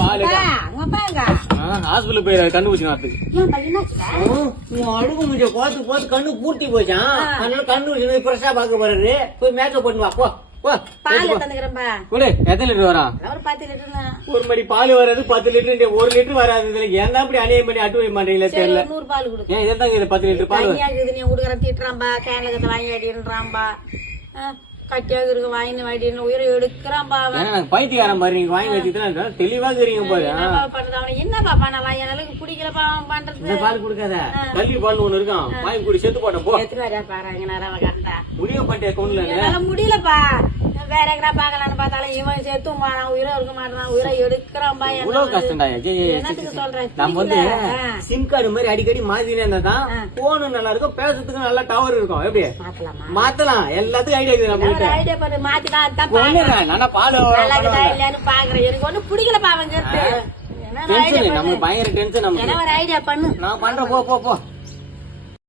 பால் hospital போய் கண்ணு ஊசி அடுக்கு முடிஞ்ச போத்து கண்ணு பூட்டி போச்சான். அதனால கண்ணு ஊசி ஃப்ரெஷ்ஷா பாக்க போறாரு. போய் மேக்கப் பண்ணு வா போ. எத்தனை லிட்டர் வரும்? ஒரு மணி பால் வராது, 10 லிட்டர், 1 லிட்டர் வராது. இதுல ஏன் தான் இப்படி அநியாயம் பண்ணி அட்டு வைக்க மாட்டீங்களா தெரியல. ஏன் இதான் 10 லிட்டர் பால் திட்டுறாம்பா, கேரளத்தை வாங்கி அடின்றாம்பா, கட்டியாக இருக்கு வாங்கி வாடின்னு உயிரை எடுக்கிறான்பா. பைத்தியாரம் பாரு, நீங்க வாங்கி வச்சுட்டு தெளிவாக இருக்கீங்க போது. என்னப்பா பண்ணலாம், எனக்கு பிடிக்கலப்பா பண்றது. பால் குடுக்காத, கல்வி பால் ஒண்ணு இருக்கும், வாங்கி குடி செத்து போட்ட போ. முடிவு பண்ணிட்டே கொண்டு முடியலப்பா. வேற எங்கடா பாக்கலான்னு பார்த்தாலும் இவன் செத்து உயிரை இருக்க மாட்டான், உயிரை எடுக்கிறான்பா. எவ்வளவு கஷ்டம்டா. என்னத்துக்கு சொல்றேன், நம்ம வந்து சிம் கார்டு மாதிரி அடிக்கடி மாத்தினே இருந்தா போனு நல்லா இருக்கும், பேசுறதுக்கு நல்லா டவர் இருக்கும். எப்படி மாத்தலாம், எல்லாத்துக்கும் ஐடியா இருக்குது நம்ம. ஐடியா பண்ணி மாத்திக்கலாம். பால் இல்லன்னு பாக்குறேன், எனக்கு ஒண்ணு பிடிக்கலப்பா. அவங்க நம்ம பயங்கர டென்ஷன். ஒரு ஐடியா பண்ணு. நான் பண்றேன், போ.